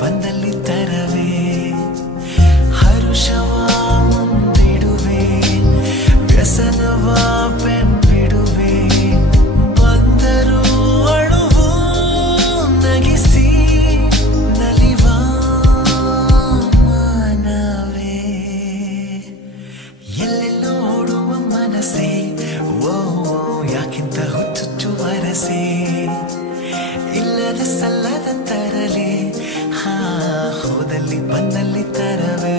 ಬಂದಲ್ಲಿ ತರವೇ ಹರುಷವ ಮುಂದಿಡುವೆ ವ್ಯಸನವ ಬೆಂಬಿಡುವೆ ಬಂದರು ಅಳುವು ನಗಿಸಿ ನಲಿವ ಮಾನವೇ ಎಲ್ಲೆಲ್ಲೋ ಓಡುವ ಮನಸ್ಸೇ ಓ ಯಾಕಿಂತ ಹುಚ್ಚುಚ್ಚು ವರಸೆ ಇಲ್ಲದ ಸಲ್ಲದ ತರಲಿ ಹೋದಲ್ಲಿ ಬಂದಲ್ಲಿ ತರವೇ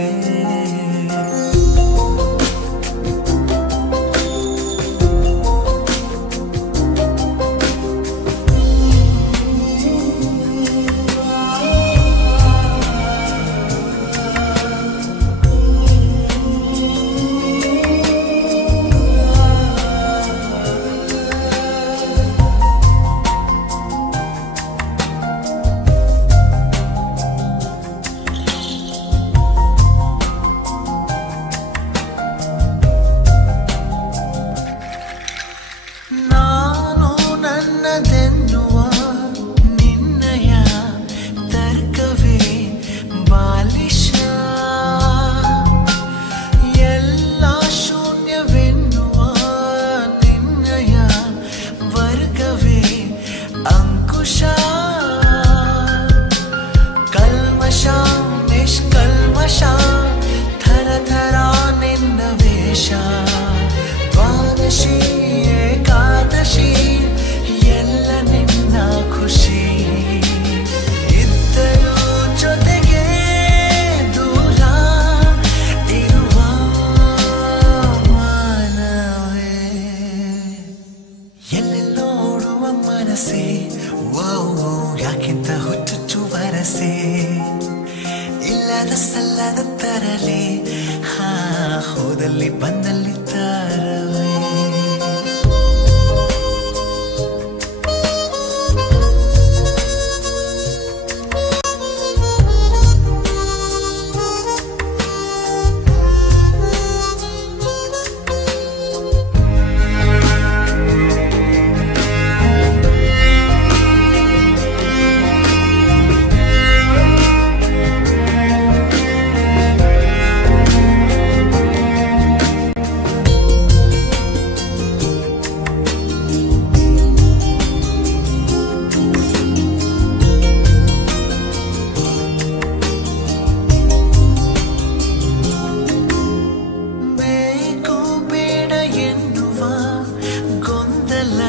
ನಾನು ನನ್ನದೆನ್ನುವ ನಿನ್ನಯ ತರ್ಕವೇ ಬಾಲಿಶ ಎಲ್ಲ ಶೂನ್ಯವೆನ್ನುವ ನಿನ್ನಯ ವರ್ಗವೇ ಅಂಕುಶ ಕಲ್ಮಶ ನಿಷ್ಕಲ್ಮಶ ಥರ ಥರ ನಿನ್ನ ವೇಷ ದ್ವಾದಶಿ ಏಕಾದಶಿ ಎಲ್ಲ ನಿನ್ನ ಖುಷಿ ಇದ್ದರೂ ಜೊತೆಗೆ ದೂರ ಇರುವ ಮಾನವೇ ಎಲ್ಲೆಲ್ಲೋ ಓಡುವ ಮನಸ್ಸೇ ಓ ಯಾಕಿಂತ ಹುಚ್ಚುಚ್ಚು ವರಸೆ ಇಲ್ಲದ ಸಲ್ಲದ ತರಲಿ ಹೋದಲ್ಲಿ ಬಂದಲ್ಲಿ ತರವೇ ಗೊಂದಲ